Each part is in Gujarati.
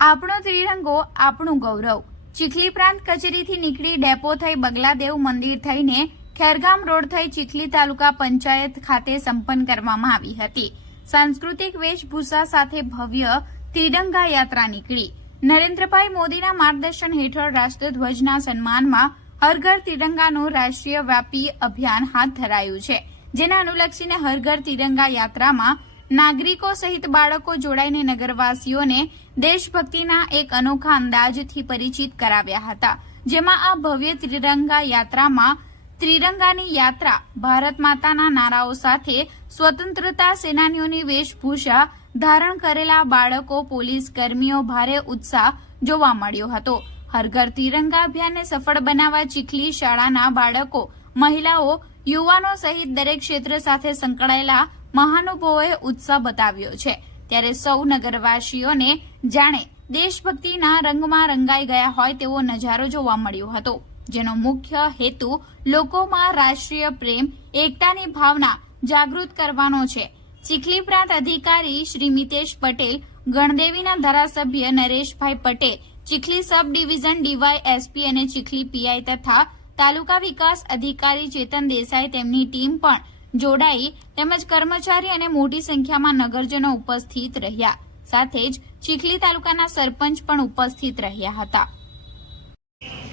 આપણો ત્રિરંગો આપણું ગૌરવ। ચીખલી પ્રાંત કચેરીથી નીકળી ડેપો થઈ બગલાદેવ મંદિર થઈને ખેરગામ રોડ થઈ ચીખલી તાલુકા પંચાયત ખાતે સંપન્ન કરવામાં આવી હતી। સાંસ્કૃતિક વેશભૂષા સાથે ભવ્ય ત્રિરંગા યાત્રા નીકળી। નરેન્દ્રભાઈ મોદીના માર્ગદર્શન હેઠળ રાષ્ટ્રધ્વજના સન્માનમાં હર ઘર તિરંગાનું રાષ્ટ્રીય વ્યાપી અભિયાન હાથ ધરાયું છે, જેને અનુલક્ષીને હર ઘર તિરંગા યાત્રામાં નાગરિકો સહિત બાળકો જોડાઈને નગરવાસીઓને દેશભક્તિના એક અનોખા અંદાજથી પરિચિત કરાવ્યા હતા। જેમાં આ ભવ્ય ત્રિરંગા યાત્રામાં ત્રિરંગાની યાત્રા ભારત માતાના નારાઓ સાથે સ્વતંત્રતા સેનાનીઓની વેશભૂષા ધારણ કરેલા બાળકો, પોલીસ કર્મીઓ ભારે ઉત્સાહ જોવા મળ્યો હતો। હર ઘર તિરંગા અભિયાનને સફળ બનાવવા ચીખલી શાળાના બાળકો, મહિલાઓ, યુવાનો સહિત દરેક ક્ષેત્ર સાથે સંકળાયેલા મહાનુભાવોએ ઉત્સાહ બતાવ્યો છે। ત્યારે સૌ નગરવાસીઓને જાણે દેશભક્તિના રંગમાં રંગાઈ ગયા હોય તેવો નજારો જોવા મળ્યો હતો, જેનો મુખ્ય હેતુ લોકોમાં રાષ્ટ્રીય પ્રેમ, એકતાની ભાવના જાગૃત કરવાનો છે। ચીખલી પ્રાંત અધિકારી શ્રી મિતેશ પટેલ, ગણદેવીના ધારાસભ્ય નરેશભાઈ પટેલ, ચીખલી સબ ડિવિઝન ડીવાયએસપી અને ચીખલી પીઆઈ તથા તાલુકા વિકાસ અધિકારી ચેતન દેસાઈ તેમની ટીમ પણ જોડાઈ તેમજ કર્મચારી અને મોટી સંખ્યામાં નગરજનો ઉપસ્થિત રહ્યા। સાથે જ ચીખલી તાલુકાના સરપંચ પણ ઉપસ્થિત રહ્યા હતા।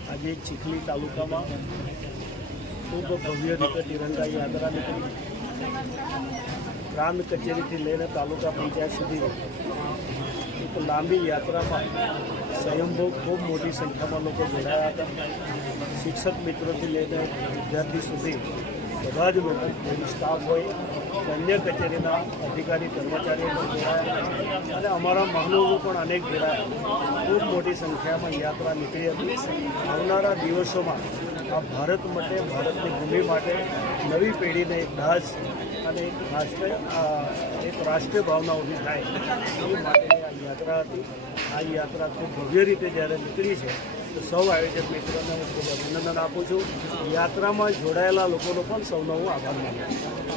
આજે ચીખલી તાલુકામાં ખૂબ ભવ્ય રીતે તિરંગા યાત્રા નીકળી। પ્રાંત કચેરીથી લઈને તાલુકા પંચાયત સુધી એક લાંબી યાત્રામાં સ્વયંભૂ ખૂબ મોટી સંખ્યામાં લોકો જોડાયા હતા। શિક્ષક મિત્રોથી લઈને વિદ્યાર્થી સુધી બધા જ લોકો, કોઈ સ્ટાફ હોય, અન્ય કચેરીના અધિકારી કર્મચારીઓ પણ જોડાયા અને અમારા મહાનુભાવો પણ અનેક જોડાયા। ખૂબ મોટી સંખ્યામાં યાત્રા નીકળી હતી। આવનારા દિવસોમાં આ ભારત માટે, ભારતની ભૂમિ માટે નવી પેઢીને એક દાજ અને એક રાષ્ટ્રીય ભાવના ઊભી થાય એ માટેની આ યાત્રા હતી। આ યાત્રા ખૂબ ભવ્ય રીતે જ્યારે નીકળી છે તો સૌ આયોજક મિત્રોને હું ખૂબ અભિનંદન આપું છું। યાત્રામાં જોડાયેલા લોકોનો પણ સૌનો હું આભાર માનું છું।